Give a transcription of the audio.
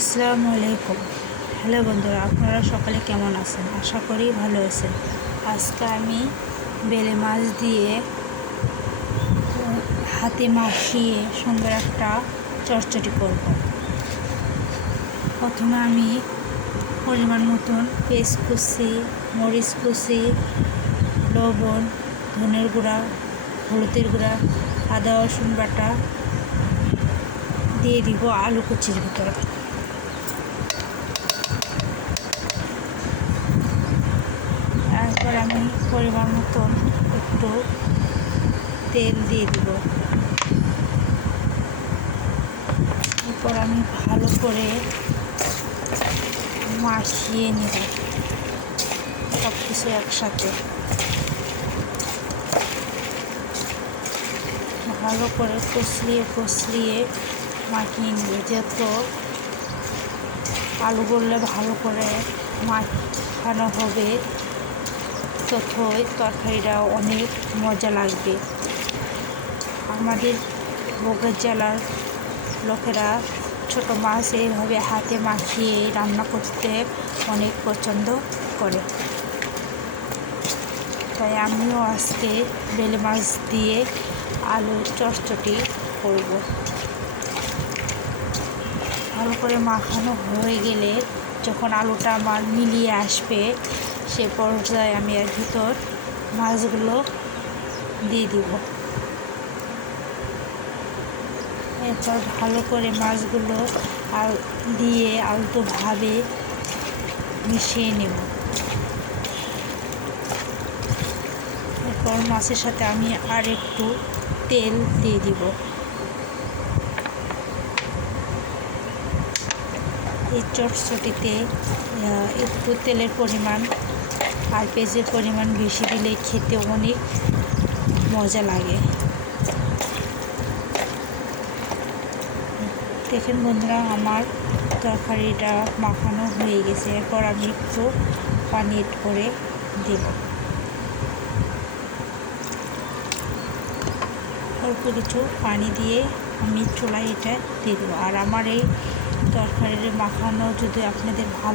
আসসালামু আলাইকুম। হ্যালো বন্ধুরা, আপনারা সকালে কেমন আছেন? আশা করি ভালো আছেন। আজকে আমি বেলে মাছ দিয়ে হাতে মাখিয়ে সুন্দর একটা চটচটি করব। প্রথমে আমি পরিমাণ মতন পেঁয়াজ কুচি, মরিচ কুচি, লবণ, ধনের গুঁড়া, হলুদের গুঁড়া, আদা রসুন বাটা দিয়ে দিব আলু কুচির ভিতর। তারপর আমি পরিমাণ মতন একটু তেল দিয়ে দিব। এরপর আমি ভালো করে মাখিয়ে নেব সব কিছু একসাথে। ভালো করে কষলিয়ে মাখিয়ে নেব। যত আলুগুলো ভালো করে মাখানো হবে ততই তরকারিটা অনেক মজা লাগবে। আমাদের বগুড়া জেলার লোকেরা ছোট মাছ এইভাবে হাতে মাখিয়ে রান্না করতে অনেক পছন্দ করে। তাই আমিও আজকে বেলে মাছ দিয়ে আলুর চটচটি করব। ভালো করে মাখানো হয়ে গেলে যখন আলুটা আমার মিলিয়ে আসবে সে পর্যায়ে আমি এর ভিতর মাছগুলো দিয়ে দিব। এরপর ভালো করে মাছগুলো দিয়ে আলতোভাবে মিশিয়ে নেব। এরপর মাছের সাথে আমি আর একটু তেল দিয়ে দিব। এই চটচটিতে একটু তেলের পরিমাণ আর পেঁয়াজের পরিমাণ বেশি দিলে খেতে অনেক মজা লাগে। দেখেন বন্ধুরা, আমার তরকারিটা মাখানো হয়ে গেছে। এরপর আমি একটু পানি এড করে দেব। অল্প কিছু পানি দিয়ে আমি চুলায় এটা দিয়ে দেবো। আর আমার এই তরকারির মাখানো যদি আপনাদের ভালো